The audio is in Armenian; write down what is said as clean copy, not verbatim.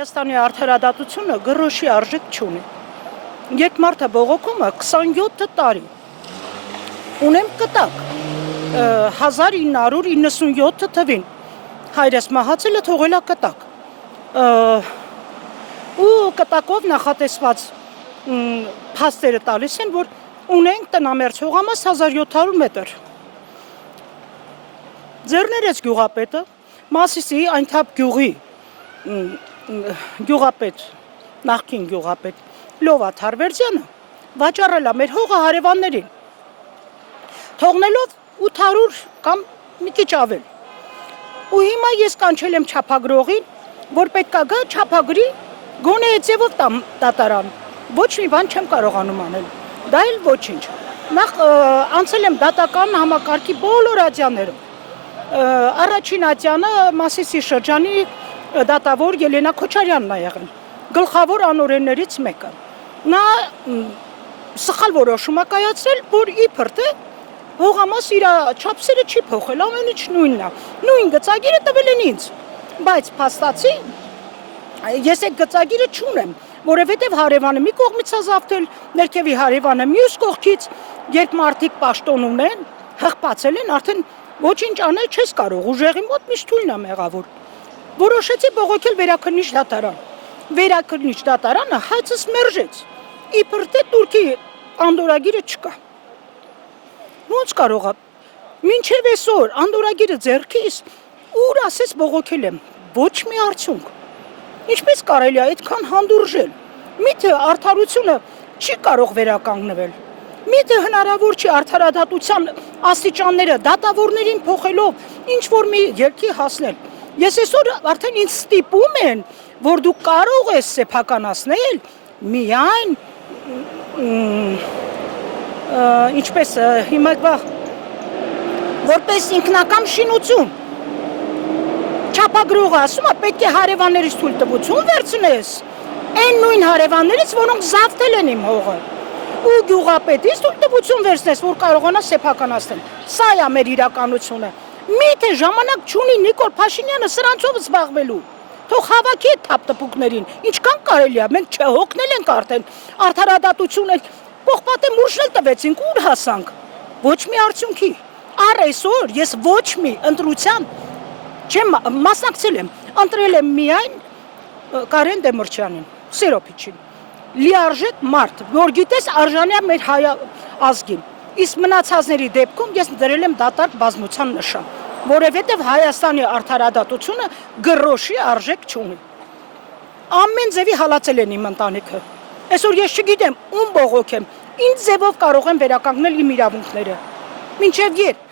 Հայաստանի արդարադատությունը գրոշի արժեք չունի։ Երբ մարդը բողոքում է 27 տարի, ունեմ կտակ 1997 թվին, հայրս մահացել է թողել է կտակ, ու կտակով նախատեսված փաստերը տալիս են, որ ունենք տնամերձ հողամաս 1700 մետր։ Ձեռներեց գյուղապետը, Մասիսի այնթափ գյուղի գյուղապետ, նախկին գյուղապետ Լովա Թարվերդյանը վաճառել է մեր հողը հարևաններին, թողնելով 800 կամ մի քիչ ավել։ Ու հիմա ես կանչել եմ չափագրողին, որ պետքա գա չափագրի, գոնե էծևով դատարան, ոչ մի բան չեմ կարողանում անել, դա էլ ոչինչ։ Նախ անցել եմ դատական համակարգի բոլոր ատյաններով, առաջին ատյանը Մասիսի շրջանի դատավոր Ելենա Քոչարյանն է եղել, գլխավոր անօրեններից մեկը։ Նա սխալ որոշում է կայացրել, որ իբր թե հողամաս իր չափսերը չի փոխել, ամեն ինչ նույնն է, նույն գծագիրը տվել են ինձ, բայց փաստացի ես այդ գծագիրը չունեմ, որովհետև հարևանը մի կողմից է զավթել, ներքևի հարևանը մյուս կողքից, երբ մարդիկ պաշտոն ունեն, հղպացել են, արդեն ոչինչ անել չես կարող, ուժեղի մոտ միշտ թույլն է մեղավոր։ Որոշեցի բողոքել վերաքննիչ դատարան։ Վերաքննիչ դատարանը հայցս մերժեց։ Իբր թե Թուրքի անդորագիրը չկա։ Ոնց կարող է։ Մինչև այսօր անդորագիրը ձեռքիս, ուր ասես բողոքել եմ, ոչ մի արդյունք։ Ինչպես կարելի է այդքան հանդուրժել։ Միթե արդարությունը չի կարող վերականգնվել։ Միթե հնարավոր չի արդարադատության աստիճանները դատավորներին փոխելով ինչ որ մի ելքի հասնել։ Ես այսօր արդեն ինձ ստիպում են, որ դու կարող ես սեփականացնել միայն ինչպես հիմա որպես ինքնական շինություն։ Չափագրողը ասում է, պետք է հարևաններից թույլտվություն վերցնես, այն նույն հարևաններից, որոնք զավթել են իմ հողը։ Ու գյուղապետից թույլտվություն վերցնես, որ կարողանա սեփականացնել։ Սա է մեր իրականությունը։ Միթե ժամանակ չունի Նիկոլ Փաշինյանը սրանցով զբաղվելու։ Թող հավաքի այդ թափտպուկներին, ինչքան կարելի է, մենք չհոգնել ենք արդեն, արդարադատությունը պողպատե մուրժել տվեցինք, ուր հասանք։ Ոչ մի արդյունքի։ Առ այսօր ես ոչ մի ընտրության չեմ մասնակցել եմ, ընտրել եմ միայն Կարեն Դեմիրճյանին, Սերոփիչին, լիարժեք մարդ, որ գիտես արժանի է մեր հայ ազգին, իսկ մնացածների դեպքում ես դրել եմ դատարկ բազմության նշան, որովհետև Հայաստանի արդարադատությունը գրոշի արժեք չունի։ Ամեն ձևի հալածել են իմ ընտանիքը, այսօր ես չգիտեմ ում բողոքեմ, ինչ ձևով կարող եմ վերականգնել իմ իրավունքները, մինչև երբ։